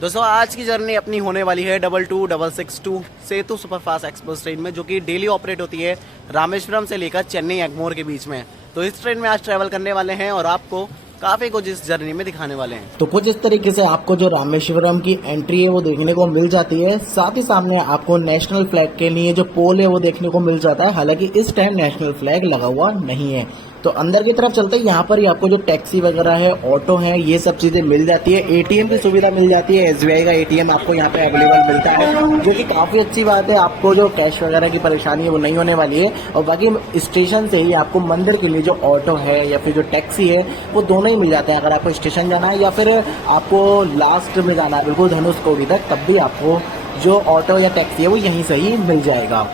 दोस्तों आज की जर्नी अपनी होने वाली है 22662 सेतु सुपरफास्ट एक्सप्रेस ट्रेन में, जो कि डेली ऑपरेट होती है रामेश्वरम से लेकर चेन्नई एगमोर के बीच में। तो इस ट्रेन में आज ट्रैवल करने वाले हैं और आपको काफी कुछ इस जर्नी में दिखाने वाले हैं। तो कुछ इस तरीके से आपको जो रामेश्वरम की एंट्री है वो देखने को मिल जाती है। साथ ही सामने आपको नेशनल फ्लैग के लिए जो पोल है वो देखने को मिल जाता है। हालांकि इस टाइम नेशनल फ्लैग लगा हुआ नहीं है। तो अंदर की तरफ चलते हैं। यहाँ पर ही आपको जो टैक्सी वगैरह है, ऑटो है, ये सब चीजें मिल जाती है। एटीएम की सुविधा मिल जाती है। एसबीआई का एटीएम आपको यहाँ पे अवेलेबल मिलता है, जो कि काफी अच्छी बात है। आपको जो कैश वगैरह की परेशानी है वो नहीं होने वाली है। और बाकी स्टेशन से ही आपको मंदिर के लिए जो ऑटो है या फिर जो टैक्सी है वो दोनों ही मिल जाते हैं। अगर आपको स्टेशन जाना है या फिर आपको लास्ट में जाना है बिल्कुल धनुषकोडी तक, तब भी आपको जो ऑटो या टैक्सी है वो यहीं से ही मिल जाएगा।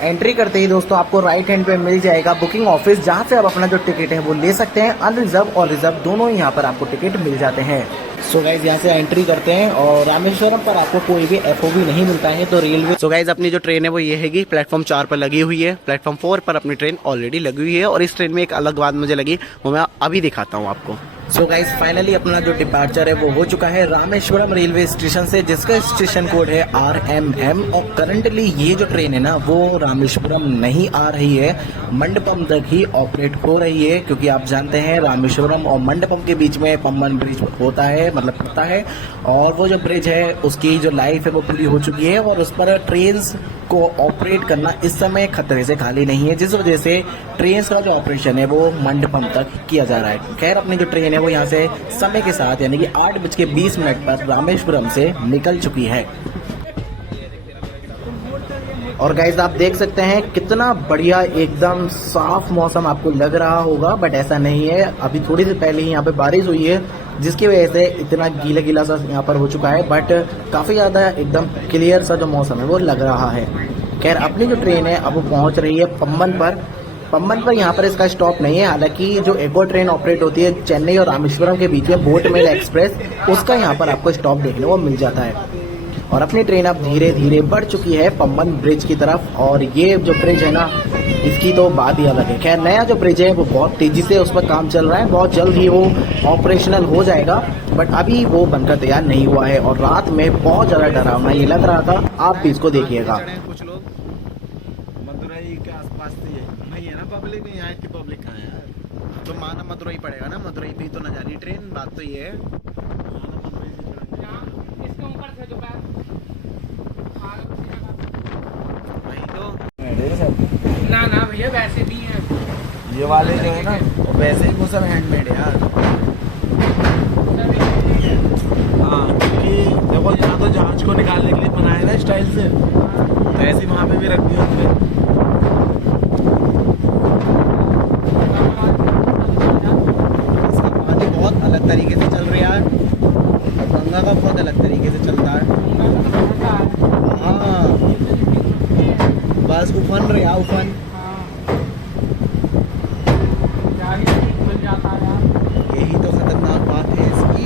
एंट्री करते ही दोस्तों आपको राइट हैंड पे मिल जाएगा बुकिंग ऑफिस, जहां से आप अपना जो टिकट है वो ले सकते हैं। अनरिजर्व और रिजर्व दोनों यहाँ पर आपको टिकट मिल जाते हैं। सो गाइज यहाँ से एंट्री करते हैं और रामेश्वरम पर आपको कोई भी एफओबी नहीं मिलता है। तो रेलवे सो गाइज अपनी जो ट्रेन है वो ये हैगी, प्लेटफॉर्म 4 पर लगी हुई है। प्लेटफॉर्म 4 पर अपनी ट्रेन ऑलरेडी लगी हुई है और इस ट्रेन में एक अलग बात मुझे लगी, वो मैं अभी दिखाता हूँ आपको। सो गाइज फाइनली अपना जो डिपार्चर है वो हो चुका है रामेश्वरम रेलवे स्टेशन से, जिसका स्टेशन कोड है RMM। और करंटली ये जो ट्रेन है ना वो रामेश्वरम नहीं आ रही है, मंडपम तक ही ऑपरेट हो रही है। क्योंकि आप जानते हैं रामेश्वरम और मंडपम के बीच में पम्बन ब्रिज होता है, मतलब पड़ता है। और वो जो ब्रिज है उसकी जो लाइफ है वो पूरी हो चुकी है और उस पर ट्रेन को ऑपरेट करना इस समय खतरे से खाली नहीं है, जिस वजह से ट्रेन का जो ऑपरेशन है वो मंडपम तक किया जा रहा है। खैर अपनी जो ट्रेन है वो यहाँ से समय के साथ यानी कि 8:20 पर रामेश्वरम से निकल चुकी है। और गाइज आप देख सकते हैं कितना बढ़िया एकदम साफ मौसम आपको लग रहा होगा, बट ऐसा नहीं है। अभी थोड़ी देर पहले ही यहाँ पे बारिश हुई है, जिसकी वजह से इतना गीला गीला सा यहाँ पर हो चुका है, बट काफी ज्यादा एकदम क्लियर सा जो मौसम है वो लग रहा है। खैर अपनी जो ट्रेन है अब वो पहुंच रही है पम्बन पर। पम्बन पर यहाँ पर इसका स्टॉप नहीं है। हालांकि जो एक और ट्रेन ऑपरेट होती है चेन्नई और रामेश्वरम के बीच में, बोट मेल एक्सप्रेस, उसका यहाँ पर आपको स्टॉप देखने को मिल जाता है। और अपनी ट्रेन अब धीरे धीरे बढ़ चुकी है पम्बन ब्रिज की तरफ। और ये जो ब्रिज है ना, इसकी तो बात ही अलग है। खैर नया जो ब्रिज है वो बहुत तेजी से उस पर काम चल रहा है, बहुत जल्द ही वो ऑपरेशनल हो जाएगा, बट अभी वो बनकर तैयार नहीं हुआ है। और रात में बहुत ज्यादा डरावना ये लग रहा था, आप भी इसको देखिएगा। कुछ लोग मदुरई के आसपास नहीं है ना पब्लिक, नहीं यहाँ की पब्लिक कहाँ है, तो माना मदुरई पड़ेगा ना, मदुरई भी तो न जानी ट्रेन, बात तो ये है। वही तो ना ना भैया वैसे भी है। ये वाले जो है ना वो वैसे ही वो सब हैंडमेड है यार। हाँ क्योंकि देखो यहाँ तो जहाज को निकालने के लिए बनाया ना स्टाइल से, तो ऐसे वहाँ पे भी रख दिया उन्होंने। बहुत अलग तरीके से चल रही है, गंगा का बहुत अलग तरीके से चलता है। हाँ बस उफन रहे यार, उफन यही तो खतरनाक बात है इसकी।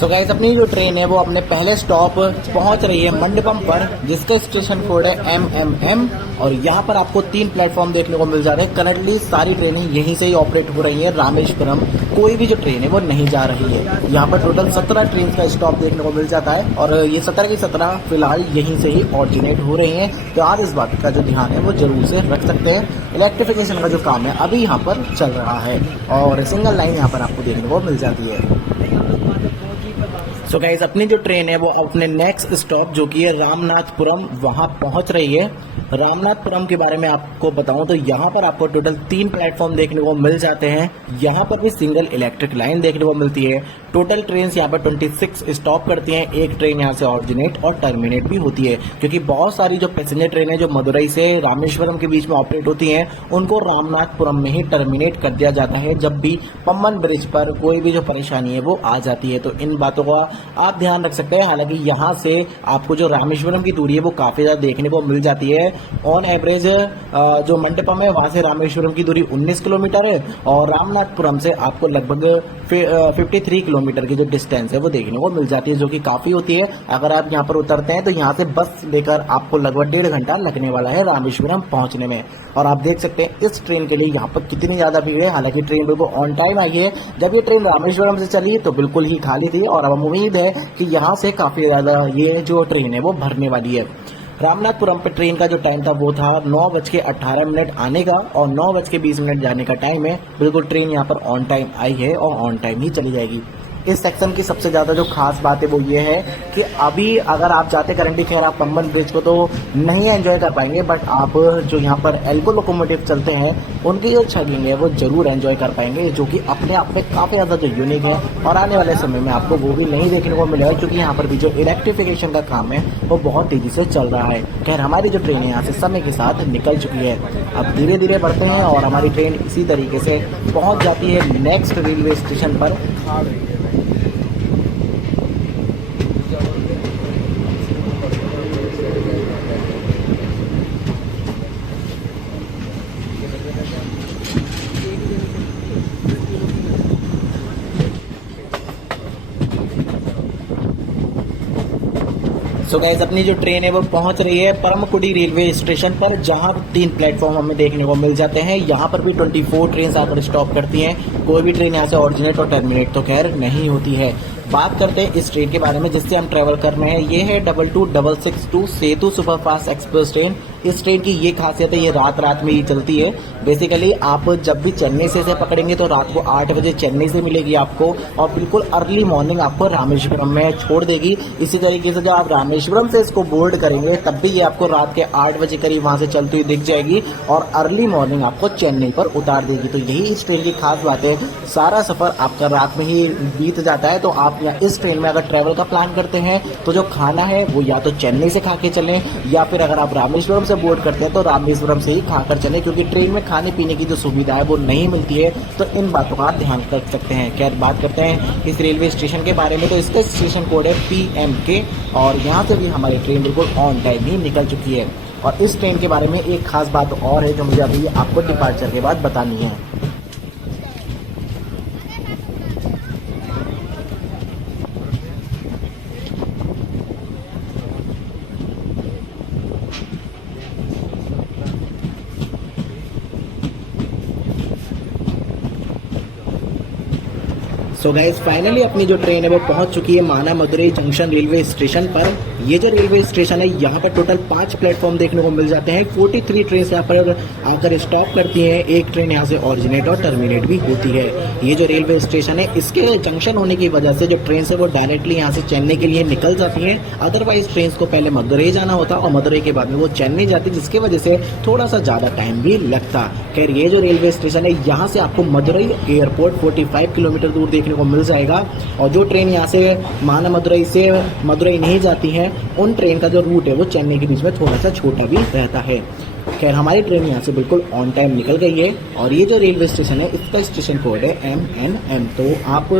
सो गाइस अपनी जो ट्रेन है वो अपने पहले स्टॉप पहुंच रही है मंडपम पर, जिसका स्टेशन कोड है MMM। और यहाँ पर आपको 3 प्लेटफॉर्म देखने को मिल जा रहे हैं। करंटली सारी ट्रेनें यहीं से ही ऑपरेट हो रही है रामेश्वरम, कोई भी जो ट्रेन है वो नहीं जा रही है। यहाँ पर टोटल 17 ट्रेन का स्टॉप देखने को मिल जाता है और ये 17 की 17 फिलहाल यहीं से ही ऑरिजिनेट हो रही हैं। तो आज इस बात का जो ध्यान है वो जरूर से रख सकते हैं। इलेक्ट्रिफिकेशन का जो काम है अभी यहाँ पर चल रहा है और सिंगल लाइन यहाँ पर आपको देखने को मिल जाती है। सो गाइस अपनी जो ट्रेन है वो अपने नेक्स्ट स्टॉप जो कि है रामनाथपुरम, वहां पहुंच रही है। रामनाथपुरम के बारे में आपको बताऊं तो यहाँ पर आपको टोटल 3 प्लेटफॉर्म देखने को मिल जाते हैं। यहाँ पर भी सिंगल इलेक्ट्रिक लाइन देखने को मिलती है। टोटल ट्रेन यहाँ पर 26 स्टॉप करती हैं। एक ट्रेन यहाँ से ऑरिजिनेट और टर्मिनेट भी होती है, क्योंकि बहुत सारी जो पैसेंजर ट्रेनें जो मदुरई से रामेश्वरम के बीच में ऑपरेट होती हैं उनको रामनाथपुरम में ही टर्मिनेट कर दिया जाता है जब भी पम्बन ब्रिज पर कोई भी जो परेशानी है वो आ जाती है। तो इन बातों का आप ध्यान रख सकते हैं। हालांकि यहाँ से आपको जो रामेश्वरम की दूरी है वो काफी ज्यादा देखने को मिल जाती है ऑन एवरेज जो मंडपम है वहां से रामेश्वरम की दूरी 19 किलोमीटर है और रामनाथपुरम से आपको लगभग 53 किलोमीटर की जो डिस्टेंस है वो देखने को मिल जाती है, जो कि काफी होती है। अगर आप यहाँ पर उतरते हैं तो यहाँ से बस लेकर आपको लगभग 1.5 घंटा लगने वाला है रामेश्वरम पहुंचने में। और आप देख सकते हैं इस ट्रेन के लिए यहाँ पर कितनी ज्यादा भीड़ है। हालांकि ट्रेन बिल्कुल ऑन टाइम आई है। जब ये ट्रेन रामेश्वरम से चली तो बिल्कुल ही खाली थी और अब उम्मीद है कि यहाँ से काफी ज्यादा ये जो ट्रेन है वो भरने वाली है। रामनाथपुरम पे ट्रेन का जो टाइम था वो था 9:18 आने का और 9:20 जाने का टाइम है। बिल्कुल ट्रेन यहाँ पर ऑन टाइम आई है और ऑन टाइम ही चली जाएगी। इस सेक्शन की सबसे ज्यादा जो खास बात है वो ये है कि अभी अगर आप जाते करंटली खैर आप पंबन ब्रिज को तो नहीं एंजॉय कर पाएंगे, बट आप जो यहाँ पर एल्को लोकोमोटिव चलते हैं उनकी जो छबिंग है वो जरूर एंजॉय कर पाएंगे, जो कि अपने आप में काफी ज्यादा जो यूनिक है और आने वाले समय में आपको वो भी नहीं देखने को मिलेगा, क्योंकि यहाँ पर भी जो इलेक्ट्रिफिकेशन का काम है वो बहुत तेजी से चल रहा है। खैर हमारी जो ट्रेन है यहाँ से समय के साथ निकल चुकी है। अब धीरे धीरे बढ़ते हैं और हमारी ट्रेन इसी तरीके से पहुंच जाती है नेक्स्ट रेलवे स्टेशन पर। सो गाइस अपनी जो ट्रेन है वो पहुंच रही है परमकुड़ी रेलवे स्टेशन पर, जहां 3 प्लेटफॉर्म हमें देखने को मिल जाते हैं। यहां पर भी 24 ट्रेन आकर स्टॉप करती हैं। कोई भी ट्रेन यहां से ऑरिजिनेट और टर्मिनेट तो खैर नहीं होती है। बात करते हैं इस ट्रेन के बारे में जिससे हम ट्रेवल कर रहे हैं। ये है 22662 सेतु सुपरफास्ट एक्सप्रेस ट्रेन। इस ट्रेन की ये खासियत है, ये रात में ही चलती है। बेसिकली आप जब भी चेन्नई से इसे पकड़ेंगे तो रात को 8 बजे चेन्नई से मिलेगी आपको और बिल्कुल अर्ली मॉर्निंग आपको रामेश्वरम में छोड़ देगी। इसी तरीके से जब आप रामेश्वरम से इसको बोर्ड करेंगे तब भी ये आपको रात के 8 बजे करीब वहां से चलती हुई दिख जाएगी और अर्ली मॉर्निंग आपको चेन्नई पर उतार देगी। तो यही इस ट्रेन की खास बात है। सारा सफर आपका रात में ही बीत जाता है। तो आप इस ट्रेन में अगर ट्रेवल का प्लान करते हैं तो जो खाना है वो या तो चेन्नई से खा के चलें, या फिर अगर आप रामेश्वरम से बोर्ड करते हैं तो रामेश्वरम से ही खाकर चलें, क्योंकि ट्रेन में खाने पीने की जो सुविधा है वो नहीं मिलती है। तो इन बातों का ध्यान रख सकते हैं। खैर बात करते हैं इस रेलवे स्टेशन के बारे में। तो इसका स्टेशन कोड है PMK और यहाँ से भी हमारी ट्रेन बिल्कुल ऑन टाइम ही निकल चुकी है। और इस ट्रेन के बारे में एक खास बात और है जो मुझे अभी आपको डिपार्चर के बाद बतानी है। सो गाइस फाइनली अपनी जो ट्रेन है वो पहुंच चुकी है माना मदुरई जंक्शन रेलवे स्टेशन पर। ये जो रेलवे स्टेशन है यहाँ पर टोटल 5 प्लेटफॉर्म देखने को मिल जाते हैं। 43 ट्रेन यहाँ पर आकर स्टॉप करती हैं। एक ट्रेन यहाँ से ऑरिजिनेट और टर्मिनेट भी होती है। ये जो रेलवे स्टेशन है इसके जंक्शन होने की वजह से जो ट्रेन है वो डायरेक्टली यहाँ से चेन्नई के लिए निकल जाती है। अदरवाइज ट्रेन को पहले मदुरई जाना होता और मदुरई के बाद में वो चेन्नई जाती, जिसकी वजह से थोड़ा सा ज्यादा टाइम भी लगता। खैर ये जो रेलवे स्टेशन है यहाँ से आपको मदुरई एयरपोर्ट 45 किलोमीटर दूर देखने को मिल जाएगा। और जो ट्रेन यहाँ से माना मदुरई से मदुरई नहीं जाती है उन ट्रेन का जो रूट है वो चेन्नई के बीच में थोड़ा सा छोटा भी रहता है। खैर हमारी ट्रेन यहाँ से बिल्कुल ऑन टाइम निकल गई है। और ये जो रेलवे स्टेशन है इसका स्टेशन कोड है MNM। तो आप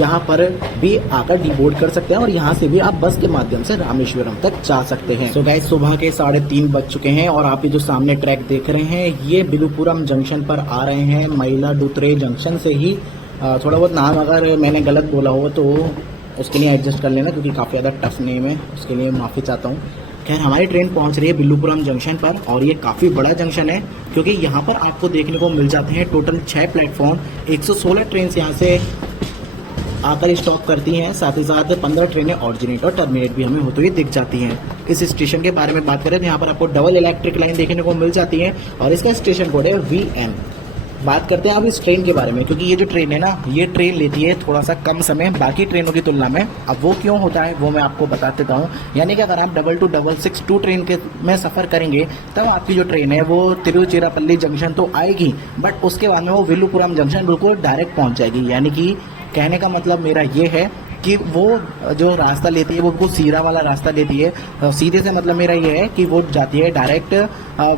यहाँ पर भी आकर डिबोर्ड कर सकते हैं और यहाँ से भी आप बस के माध्यम से रामेश्वरम तक जा सकते हैं। सो गाइस सुबह के 3:30 बज चुके हैं और आप ये जो सामने ट्रैक देख रहे हैं ये बिलुपुरम जंक्शन पर आ रहे हैं। मयिलादुथुरई जंक्शन से ही थोड़ा बहुत नाम अगर मैंने गलत बोला हो तो उसके लिए एडजस्ट कर लेना, क्योंकि काफ़ी ज़्यादा टफ नेम है, उसके लिए माफ़ी चाहता हूँ। खैर हमारी ट्रेन पहुंच रही है बिलुपुरम जंक्शन पर और ये काफ़ी बड़ा जंक्शन है, क्योंकि यहाँ पर आपको देखने को मिल जाते हैं टोटल 6 प्लेटफॉर्म। 116 ट्रेन यहाँ से आकर स्टॉप करती हैं। साथ ही साथ 15 ट्रेनें ऑरिजिनेट और टर्मिनेट भी हमें होते हुए दिख जाती हैं। इस स्टेशन के बारे में बात करें तो यहाँ पर आपको डबल इलेक्ट्रिक लाइन देखने को मिल जाती है और इसका स्टेशन कोड है VM। बात करते हैं अब इस ट्रेन के बारे में, क्योंकि ये जो ट्रेन है ना ये ट्रेन लेती है थोड़ा सा कम समय बाकी ट्रेनों की तुलना में। अब वो क्यों होता है वो मैं आपको बता देता हूँ। यानी कि अगर आप 2266 ट्रेन के में सफ़र करेंगे तब आपकी जो ट्रेन है वो तिरुचिरापल्ली जंक्शन तो आएगी, बट उसके बाद में वो विलुपुरम जंक्शन बिल्कुल डायरेक्ट पहुँच जाएगी। यानी कि कहने का मतलब मेरा ये है कि वो जो रास्ता लेती है वो बिल्कुल सीधा वाला रास्ता लेती है। सीधे से मतलब मेरा ये है कि वो जाती है डायरेक्ट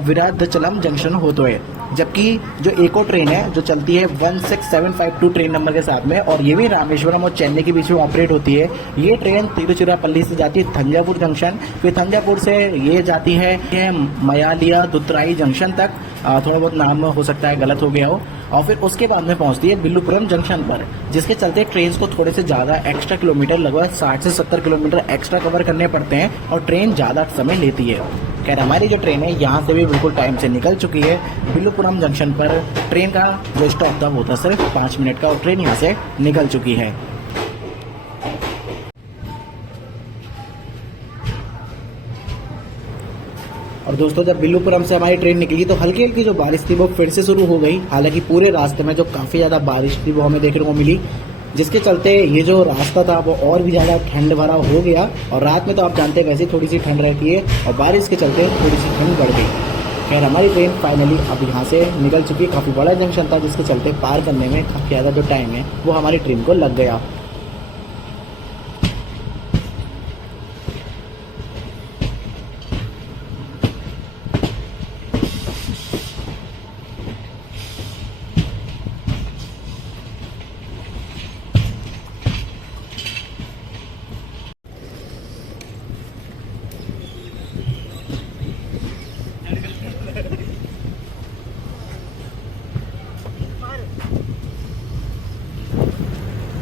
विराधचलम जंक्शन होते हुए, जबकि जो एक और ट्रेन है जो चलती है 16752 ट्रेन नंबर के साथ में, और ये भी रामेश्वरम और चेन्नई के बीच में ऑपरेट होती है। ये ट्रेन तिरुचिरापल्ली से जाती है थंजावुर जंक्शन, फिर थंजावुर से ये जाती है मयालिया दुतराई जंक्शन तक, थोड़ा बहुत नाम हो सकता है गलत हो गया हो, और फिर उसके बाद में पहुंचती है बिल्लुपुरम जंक्शन पर, जिसके चलते ट्रेन को थोड़े से ज़्यादा एक्स्ट्रा किलोमीटर, लगभग 60 से 70 किलोमीटर एक्स्ट्रा कवर करने पड़ते हैं और ट्रेन ज़्यादा समय लेती है। खैर हमारी जो ट्रेन है यहाँ से भी बिल्कुल टाइम से निकल चुकी है। बिल्लुपुरम जंक्शन पर ट्रेन का जो स्टॉप था वो था सिर्फ 5 मिनट का, और ट्रेन यहाँ से निकल चुकी है। और दोस्तों जब बिल्लुपुरम से हमारी ट्रेन निकली तो हल्की हल्की जो बारिश थी वो फिर से शुरू हो गई। हालांकि पूरे रास्ते में जो काफ़ी ज़्यादा बारिश थी वो हमें देखने को मिली, जिसके चलते ये जो रास्ता था वो और भी ज़्यादा ठंड भरा हो गया। और रात में तो आप जानते हैं वैसे ही थोड़ी सी ठंड रहती है, और बारिश के चलते थोड़ी सी ठंड बढ़ गई। खैर हमारी ट्रेन फाइनली अब यहाँ से निकल चुकी है। काफ़ी बड़ा जंक्शन था जिसके चलते पार करने में काफ़ी ज़्यादा जो टाइम है वो हमारी ट्रेन को लग गया।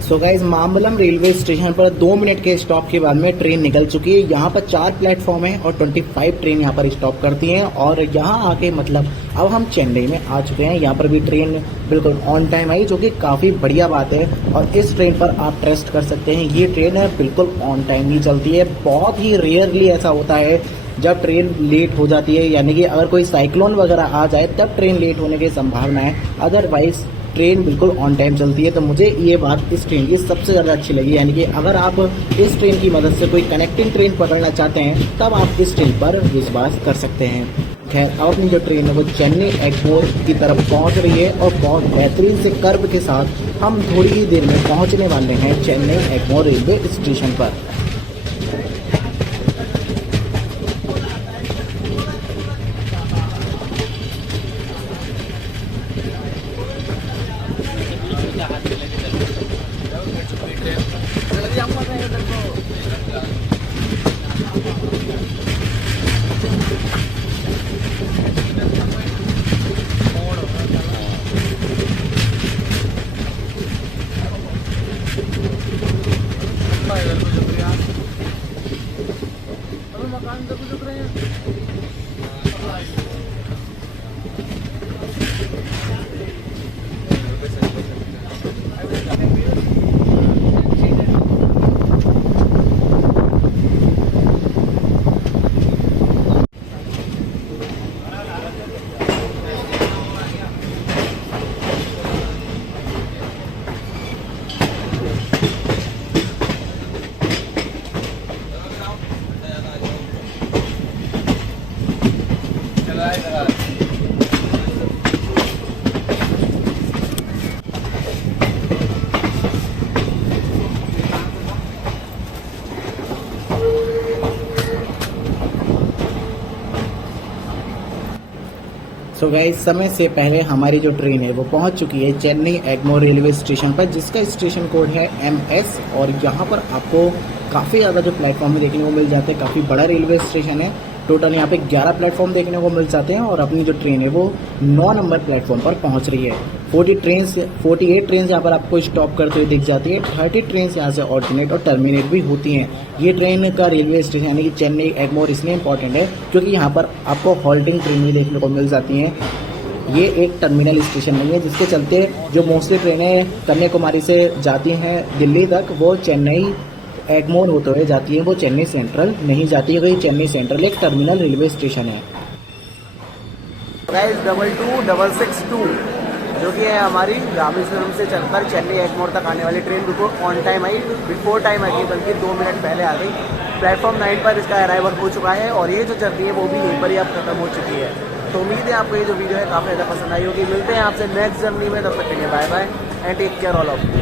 So guys Mambalam railway station पर 2 मिनट के स्टॉप के बाद में ट्रेन निकल चुकी है। यहाँ पर 4 प्लेटफॉर्म है और 25 ट्रेन यहाँ पर स्टॉप करती हैं, और यहाँ आके मतलब अब हम चेन्नई में आ चुके हैं। यहाँ पर भी ट्रेन बिल्कुल ऑन टाइम आई, जो कि काफ़ी बढ़िया बात है, और इस ट्रेन पर आप ट्रस्ट कर सकते हैं। ये ट्रेन है बिल्कुल ऑन टाइम ही चलती है। बहुत ही रेयरली ऐसा होता है जब ट्रेन लेट हो जाती है, यानी कि अगर कोई साइक्लोन वगैरह आ जाए तब ट्रेन लेट होने की संभावना है, अदरवाइज ट्रेन बिल्कुल ऑन टाइम चलती है। तो मुझे ये बात इस ट्रेन की सबसे ज़्यादा अच्छी लगी, यानी कि अगर आप इस ट्रेन की मदद से कोई कनेक्टिंग ट्रेन पकड़ना चाहते हैं तब आप इस ट्रेन पर विश्वास कर सकते हैं। खैर अब अपनी जो ट्रेन है वो चेन्नई एगमोर की तरफ पहुंच रही है, और बहुत बेहतरीन से कर्व के साथ हम थोड़ी ही देर में पहुंचने वाले हैं चेन्नई एगमोर रेलवे स्टेशन पर। सो गाइस समय से पहले हमारी जो ट्रेन है वो पहुंच चुकी है चेन्नई एगमोर रेलवे स्टेशन पर, जिसका स्टेशन कोड है MS, और यहाँ पर आपको काफ़ी ज़्यादा जो प्लेटफॉर्म देखने को मिल जाते हैं। काफ़ी बड़ा रेलवे स्टेशन है, टोटल यहाँ पे 11 प्लेटफॉर्म देखने को मिल जाते हैं, और अपनी जो ट्रेन है वो 9 नंबर प्लेटफॉर्म पर पहुँच रही है। 48 ट्रेन यहाँ पर आपको स्टॉप करते हुए दिख जाती है। 30 ट्रेन यहाँ से ऑल्टरनेट और टर्मिनेट भी होती हैं। ये ट्रेन का रेलवे स्टेशन यानी कि चेन्नई एगमोर इसलिए इंपॉर्टेंट है क्योंकि यहाँ पर आपको हॉल्टिंग ट्रेनें देखने को मिल जाती हैं। ये एक टर्मिनल स्टेशन नहीं है, जिसके चलते जो मोस्टली ट्रेनें कन्याकुमारी से जाती हैं दिल्ली तक वो चेन्नई एगमोर होते हुए जाती है, वो चेन्नई सेंट्रल नहीं जाती है। तो ये चेन्नई सेंट्रल एक टर्मिनल रेलवे स्टेशन है। गाइस 22662 जो कि है हमारी रामेश्वरम से चलकर चेन्नई एगमोर तक आने वाली ट्रेन बिल्कुल on time I, before time I, बल्कि 2 मिनट पहले आ गई। प्लेटफॉर्म 9 पर इसका अराइवल हो चुका है, और ये जो जर्नी है वो भी यहीं पर ही अब खत्म हो चुकी है। तो उम्मीद है आपको ये जो वीडियो है काफ़ी ज़्यादा पसंद आई होगी। मिलते हैं आपसे नेक्स्ट जर्नी में, तब तक के लिए bye bye and take care all of you.